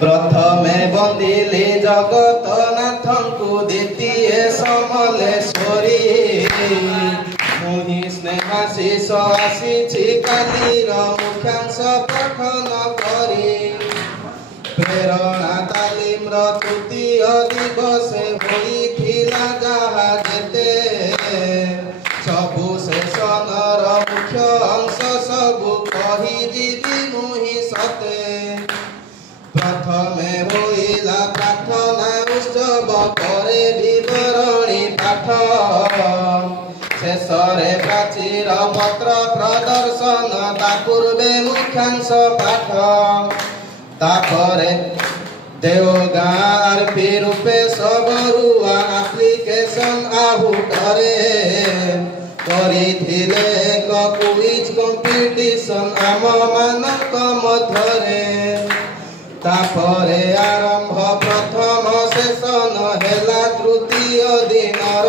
प्रथमे बंदिले जगतनाथंकु द्वितीय समलेश्वरी मुहि स्नेहाशीष आसीछि कालीर मुख्यांश पठन करी प्रेरणा तालीम तृतीय दिवसे होइथिला जाहा जेते सबु सेशनर मुख्य अंश सबु कहि जीवी मुहि सते प्रथमे होइला प्रार्थना उत्सव परे विवरणी पाठ शेषरे प्राचीर पत्र प्रदर्शन ता पूर्वे मुख्यांश पाठ तापरे देवगार रूपे सबरुआ एप्लिकेशन आहुटरे करिथिले एक क्विज कंपिटिशन आम मानक मध्यरे तापरे आरंभ प्रथम सेशन हेला तृतीय दिनर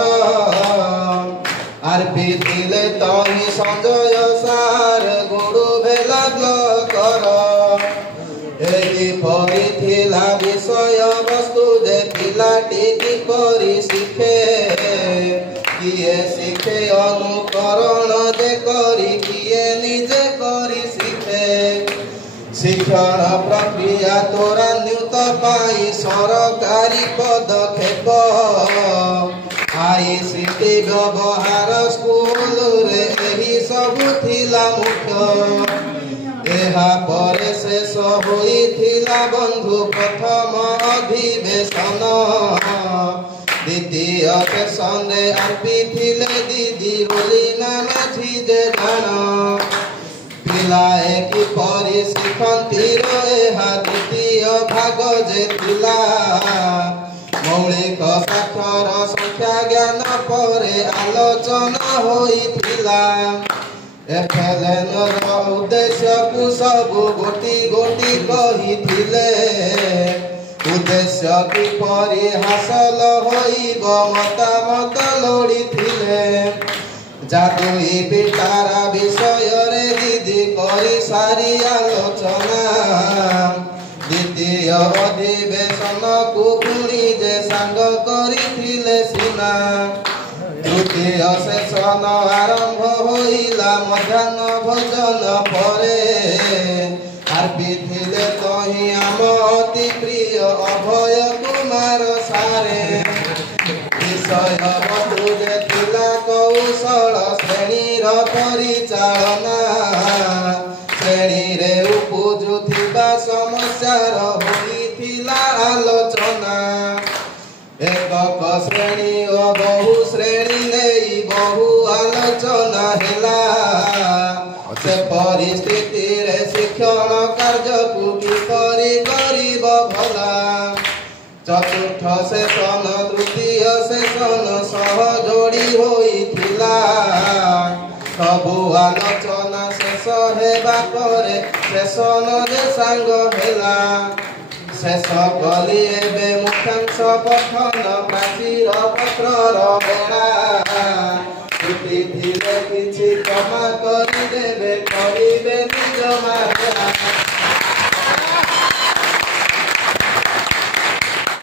आरपी थिले तही संजय सार गुरु भेला ब्लकर एही पढ़िथिला विषय वस्तु जे पिलाटी किपरि शिखे किए शिखे अनुकरण जे करी किए निजे करी शिखे शिक्षण प्रक्रिया त्वरान्वित पाई सरकारी पदक्षेप आईसीटी व्यवहार स्कूल रे एही सबु थिला मुख्य एहा परे शेष होइथिला बंधु प्रथम अधिवेशन द्वितीय सेशन रे आरपी थिले दीदी रोलिना माझी जे जान पिलाए किपरि शिखन्ति एहा द्वितीय भाग जे थिला मौलिक साक्षर संख्या ज्ञान परे आलोचना होइथिला एफएलएन उद्देश्य को सबु गोटी गोटी कहिथिले उद्देश्य किपरि हासिल होइब मतामत लोड़िथिले जादुई पिटारा विषय रे दीदी करी सारी आलोचना द्वितीय अधिवेशन को पुणी जे सांग करिथिले सिना तृतीय सेशन आरंभ होइला मध्याह्न भोजन परे आरपी थिले तही आम अति प्रिय अभय कुमार सारे विषय वस्तु जे थिला कौशल श्रेणीर परिचालना श्रेणी रे उपजुथिबा समस्यार होइथिला आलोचना एकक श्रेणी ओ बहु श्रेणी नहीं बहु आलोचना हेला से परिस्थिति रे शिक्षण कार्य को किपरि करिब भला चतुर्थ सेशन तृतीय सेशन सह जोड़ी होइथिला सबु आलोचना शेष हेबा परे सेशन जे सांग हेला शेष कली एबे मुख्यांश पठन प्राचीर पत्रर बेड़ा छुट्टी थिले किछि क्षमा करिदेबे करिबे निज माया।